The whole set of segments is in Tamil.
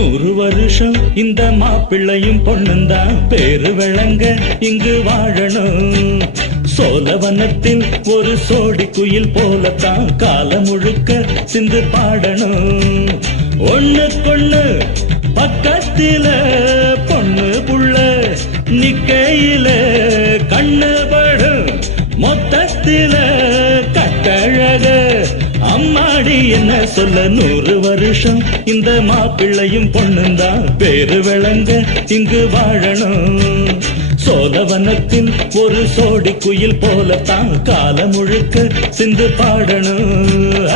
நூறு வருஷம் இந்த மாப்பிள்ளையும் பொண்ணுந்தான் பேரு விளங்க இங்கு வாழணும். சோழவனத்தில் ஒரு சோடி குயில் போலத்தான் காலம் முழுக்க சிந்து பாடணும். ஒண்ணு கொண்ணு பக்கத்தில பொண்ணு புள்ள நிக்கையில கண்ணு படும். மொத்தத்தில கட்டழக அம்மாடி என்ன சொல்ல நூறு வருஷம்? இந்த மாப்பிள்ளையும் பொண்ணுந்தான் பேரு விளங்க இங்கு வாழணும். சோதவனத்தின் ஒரு சோடி குயில் போலத்தான் காலம் முழுக்க சிந்து பாடணும்.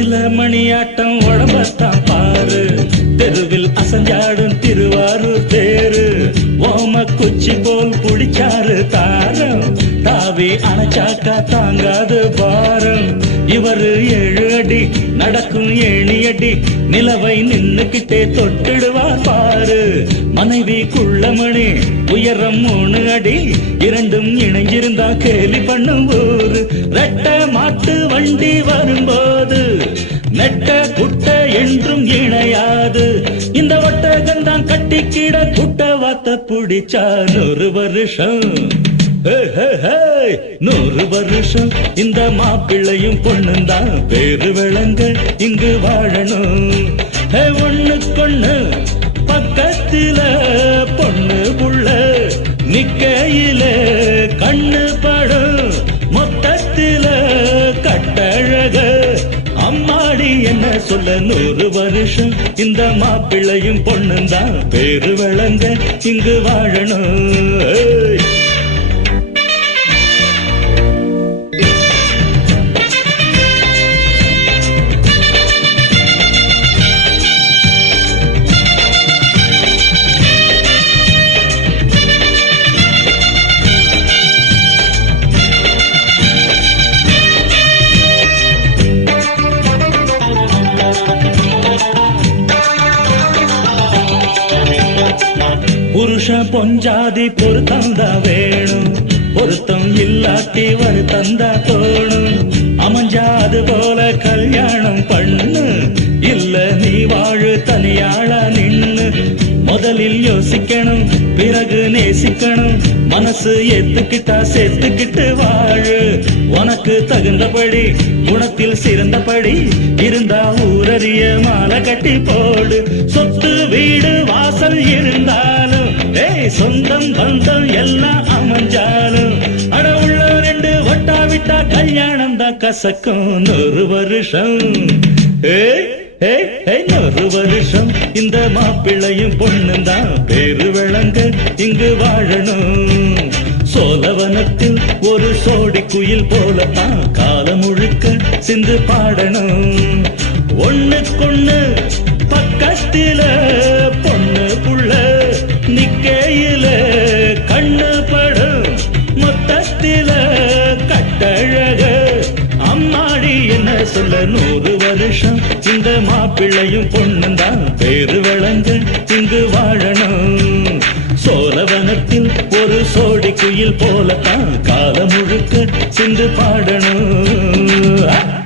சில மணியாட்டம் உடம்பத்தான் பாரு. தெருவில் அசஞ்சாடும் திருவாரூர் தேரு. ஓம குச்சி போல் புடிச்சாரு தாரம். தாவி அணைச்சாக்கா தாங்காது பாரம். இவரு ஏழு அடி நடக்கும் ஏணி அடி நிலவை நின்னுக்கிட்டே தொட்டிடுவார் பாரு. மனைவி குள்ளமணி உயரம் மூணு அடி இரண்டும் இணைஞ்சிருந்தா கேலி பண்ணும் ஊரு. ரெட்ட மாட்டு வண்டி வரும்போது இந்த ஒட்டகம் ஒட்டகந்தான் கட்டிக்கிட குட்ட வாத்த புடிச்சா நூறு வருஷம். நூறு வருஷம். இந்த மாப்பிள்ளையும் பொண்ணும் தான் பேரு விளங்க இங்கு வாழணும். ஒண்ணு கொண்ணு பக்கத்தில பொண்ணு புள்ள நிக்கையில கண்ணு சொல்ல நூறு வருஷம். இந்த மாப்பிள்ளையும் பொண்ணும் தான் பேரு விளங்க இங்கு வாழணும். புருஷன் பொஞ்சாதி பொருத்தந்தா வேணும். பொருத்தம் இல்லாட்டி வருத்தந்தா தான் தோணும் அமைஞ்சா அது போல கல்யாணம் பண்ணு. இல்ல நீ வாழு தனியாளா நின்னு. முதலில் யோசிக்கணும் நேசிக்கணும் மனசு ஏத்துக்கிட்டா சேர்த்துக்கிட்டு வாழு. உனக்கு தகுந்தபடி குணத்தில் சிறந்தபடி இருந்தா ஊரறிய மாலை கட்டி போடு. சொத்து வீடு வாசல் இருந்தாலும் ஏய் சொந்தம் பந்தம் எல்லாம் அமைஞ்சாலும். அட உள்ள ரெண்டு ஒட்டா விட்டா கல்யாணம் தான் கசக்கும். நூறு வருஷம். ஏ ஒரு வருஷம் இந்த மாப்பிள்ளையும் பொண்ணும் தான் பேரு விளங்க இங்கு வாழணும். சோழவனத்தில் ஒரு சோடி குயில் போலத்தான் காலம் முழுக்க சிந்து பாடணும். ஒண்ணுக்கொண்ணு பக்கத்தில பொண்ணு புள்ள நிக்கையில நூறு வருஷம் இந்த மாப்பிள்ளையும் பொண்ணுந்தான் பேரு விளங்க இங்கு வாழணும். சோழவனத்தில் ஒரு சோடி குயில் போலத்தான். காலம் முழுக்க சிந்து பாடணும்.